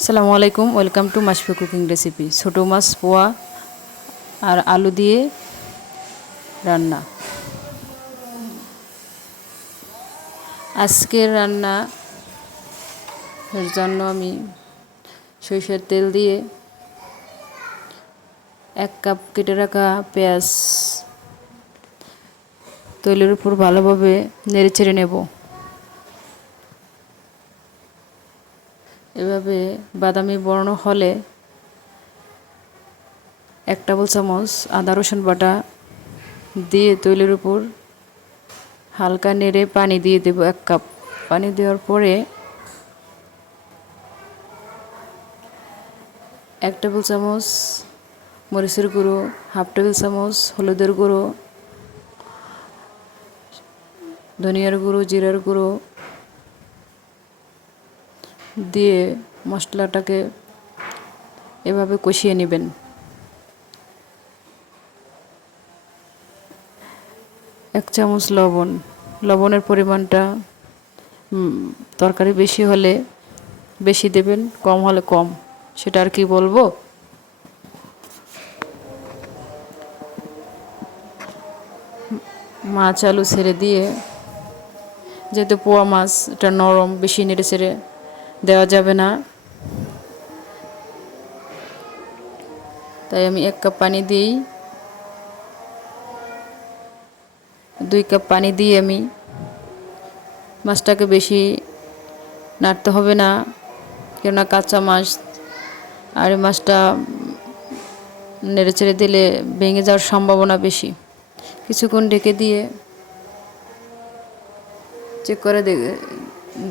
আসসালামু আলাইকুম, welcome to Masfi cooking recipe. ছোটো মাছ, পোয়া আর আলু দিয়ে রান্না। আজকের রান্না জন্য আমি সরিষার তেল দিয়ে এক কাপ কেটে রাখা পেঁয়াজ, তৈলের উপর ভালোভাবে নেড়ে ছেড়ে নেব। এভাবে বাদামি বর্ণ হলে এক টেবিল চামচ, আদা, রসুন বাটা দিয়ে তৈলের উপর হালকা নেড়ে পানি দিয়ে দেব এক কাপ। পানি দেওয়ার পরে এক টেবিল চামচ মরিচের গুঁড়ো, হাফ টেবিল চামচ হলুদের গুঁড়ো, ধনিয়ার গুঁড়ো, জিরার গুঁড়ো দিয়ে মশলাটাকে এভাবে কষিয়ে নেবেন। এক চামচ লবণ। লবণের পরিমাণটা তরকারি বেশি হলে বেশি দেবেন, কম হলে কম। সেটা আর কি বলব? মাছ আলু ছেড়ে দিয়ে, যেহেতু পোয়া মাছ, এটা নরম, বেশি নেড়ে ছেড়ে দেওয়া যাবে না। তাই আমি এক কাপ পানি দিই। দুই কাপ পানি দিয়ে আমি। মাছটাকে বেশি নাড়তে হবে না, কেননা কাঁচা মাছ, আর মাছটা নেড়ে চেড়ে দিলে ভেঙে যাওয়ার সম্ভাবনা বেশি। কিছুক্ষণ ঢেকে দিয়ে চেক করে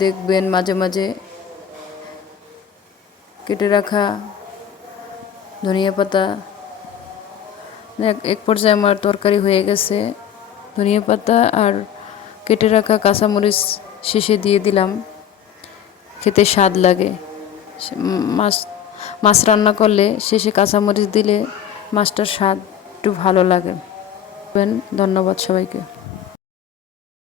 দেখবেন মাঝে মাঝে কেটে রাখা, ধনিয়া পাতা। এক পর্যায়ে আমার তরকারি হয়ে গেছে। ধনিয়া পাতা আর কেটে রাখা কাঁচামরিচ শেষে দিয়ে দিলাম। খেতে স্বাদ লাগে। মাছ মাছ রান্না করলে শেষে কাঁচামরিচ দিলে মাছটার স্বাদ একটু ভালো লাগে। ধন্যবাদ সবাইকে।